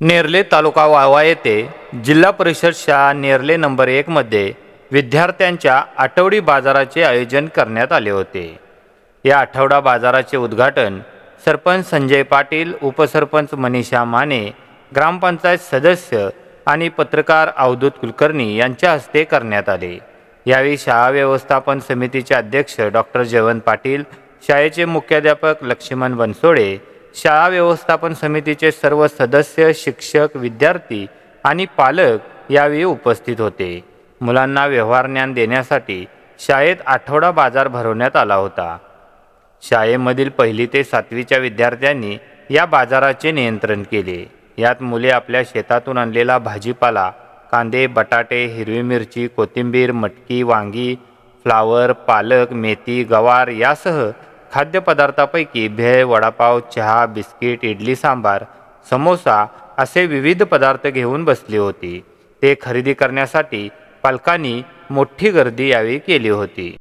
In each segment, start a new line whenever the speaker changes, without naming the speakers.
नेरले तालुका वावा येथे जिल्हा परिषद शाळा नेरले नंबर एकमध्ये विद्यार्थ्यांच्या आठवडी बाजाराचे आयोजन करण्यात आले होते. या आठवडा बाजाराचे उद्घाटन सरपंच संजय पाटील उपसरपंच मनीषा माने ग्रामपंचायत सदस्य आणि पत्रकार अवधूत कुलकर्णी यांच्या हस्ते करण्यात आले. यावेळी शाळा व्यवस्थापन समितीचे अध्यक्ष डॉक्टर जयवंत पाटील शाळेचे मुख्याध्यापक लक्ष्मण बनसोडे शाळा व्यवस्थापन समितीचे सर्व सदस्य शिक्षक विद्यार्थी आणि पालक यावेळी उपस्थित होते. मुलांना व्यवहार ज्ञान देण्यासाठी शाळेत आठवडा बाजार भरवण्यात आला होता. शाळेमधील पहिली ते सातवीच्या विद्यार्थ्यांनी या बाजाराचे नियंत्रण केले. यात मुले आपल्या शेतातून आणलेला भाजीपाला कांदे बटाटे हिरवी मिरची कोथिंबीर मटकी वांगी फ्लावर पालक मेथी गवार यासह खाद्यपदार्थापैकी भेळ वडापाव चहा बिस्किट इडली सांबार समोसा असे विविध पदार्थ घेऊन बसली होती. ते खरेदी करण्यासाठी पालकांनी मोठी गर्दी यावेळी केली होती.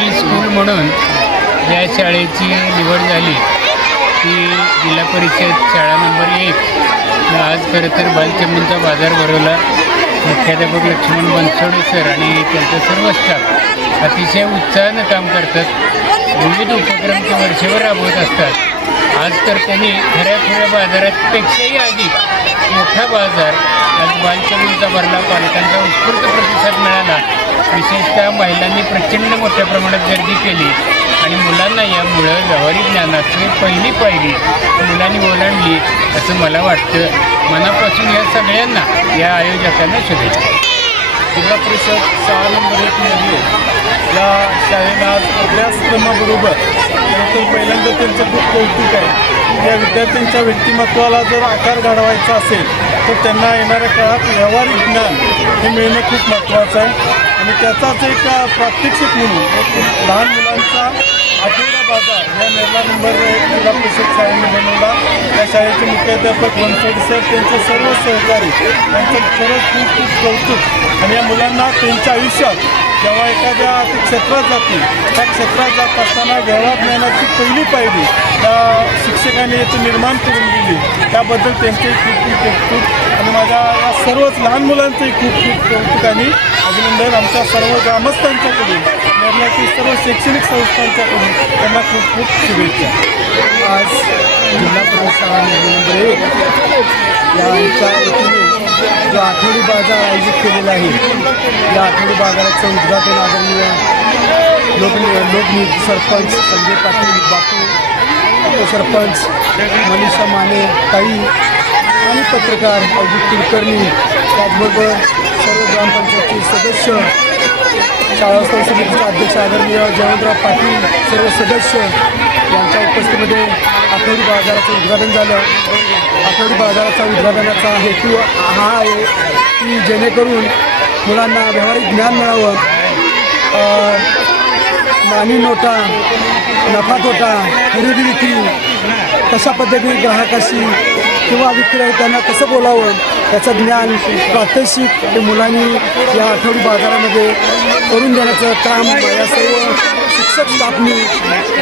मॉडेल स्कूल म्हणून या शाळेची निवड झाली. ती जिल्हा परिषद शाळा नंबर एक. आज खरं तर बालचंबूंचा बाजार भरवला. मुख्याध्यापक लक्ष्मण बनसोडे सर आणि त्यांचा सर्व स्टाफ अतिशय उत्साहानं काम करतात. विविध उपक्रम ते वर्षभर राबवत असतात. आज तर त्यांनी खऱ्या खऱ्या बाजारापेक्षाही अधिक मोठा बाजार आज बालचंबूंचा भरला. पालकांचा उत्स्फूर्त प्रतिसाद मिळाला. विशेषतः महिलांनी प्रचंड मोठ्या प्रमाणात गर्दी केली. आणि मुलांना यामुळं व्यावहारिक ज्ञानाची पहिली पायरी मुलांनी ओलांडली असं मला वाटतं. मनापासून या सगळ्यांना या आयोजकांना शुभेच्छा.
जिल्हा परिषद सहा नंबर एकमध्ये या शाळेला अभ्यासक्रमाबरोबर खरं तर पहिल्यांदा त्यांचं खूप कौतुक आहे. या विद्यार्थ्यांच्या व्यक्तिमत्वाला जर आकार घडवायचा असेल तर त्यांना येणाऱ्या काळात व्यावहारिक ज्ञान हे मिळणं खूप महत्त्वाचं आहे. आणि त्याचाच एक प्रात्यक्षिक म्हणून एक लहान मुलांचा आठवडा बाजार या नेरला नंबर एक जिल्हा परिषद शाळेने बनवला. त्या शाळेचे मुख्याध्यापक बनसोड सर त्यांचे सर्व सहकारी त्यांचं खरंच खूप खूप कौतुक. आणि या मुलांना त्यांच्या आयुष्यात जेव्हा एखाद्या ते क्षेत्रात जातील त्या क्षेत्रात जात असताना व्यवहार ज्ञानाची पहिली पायरी त्या शिक्षकांनी येथे निर्माण करून दिली. त्याबद्दल त्यांचे खूप खूप कौतुक आणि माझ्या या सर्वच लहान मुलांचंही खूप खूप कौतुक अभिनंदन आमच्या सर्व ग्रामस्थांच्याकडून निर्णयातील सर्व शैक्षणिक संस्थांच्याकडून त्यांना खूप खूप शुभेच्छा. आज जिल्हा परिषद या आमच्या जो आठवडी बाजार आयोजित केलेला आहे या आठवडी बाजाराचं उद्घाटन आदरणीय लोक लोकनियुक्त सरपंच संजय पाटील बापू उपसरपंच मनीषा माने ताई आणि पत्रकार अजित कुलकर्णी त्याचबरोबर सर्व ग्रामपंचायतचे सदस्य शाळा समितीचे अध्यक्ष आदरणीय जयवंतराव पाटील सर्व सदस्य यांच्या उपस्थितीमध्ये आठवडी बाजाराचं उद्घाटन झालं. आठवडी बाजाराचा उद्घाटनाचा हेतू हा आहे की जेणेकरून मुलांना व्यावहारिक ज्ञान मिळावं. नाणी नोटा नफा तोटा खरेदी विक्री कशा पद्धतीने ग्राहकाशी किंवा विक्रेत्यांना कसं बोलावं त्याचं ज्ञान प्रात्यक्षिक मुलांनी या आठवडी बाजारामध्ये करून देण्याचं काम या सर्व शिक्षक स्टाफनी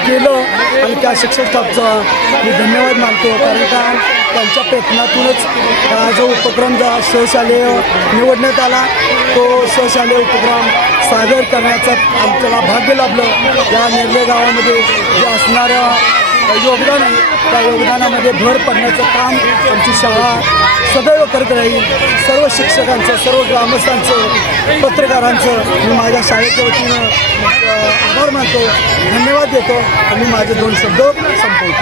केलं आणि त्या शिक्षक स्टाफचा मी धन्यवाद मानतो. कारण का त्यांच्या प्रयत्नातूनच जो उपक्रम जो सहशालेय निवडण्यात आला तो सहशालेय उपक्रम सादर करण्याचं आमच्याला भाग्य लाभलं. या निर्णय गावामध्ये जे असणाऱ्या योगदान आहे. त्या योगदानामध्ये भर पडण्याचं काम आमची शाळा सदैव करत राहील. सर्व शिक्षकांचं सर्व ग्रामस्थांचं पत्रकारांचं मी माझ्या शाळेच्या वतीनं आभार मानतो. धन्यवाद देतो. आणि माझे दोन शब्द संपवतो.